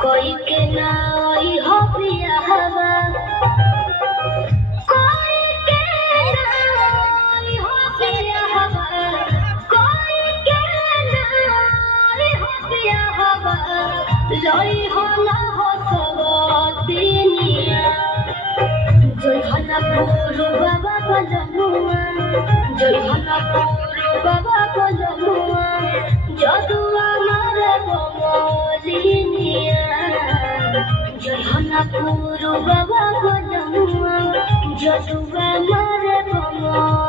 कोई के नाई हो पिया हवा कोई के नाई हो पिया हवा कोई के नाई हो पिया हवा लई हो ना हो सबतिनिया जोहना पुरु बाबा बलमुआ जोहना पुरु बाबा बलमुआ जदुआ मारे बमलिनिया जोहना पुरु बाबा बलमुआ जदुआ मारे बमलिनिया।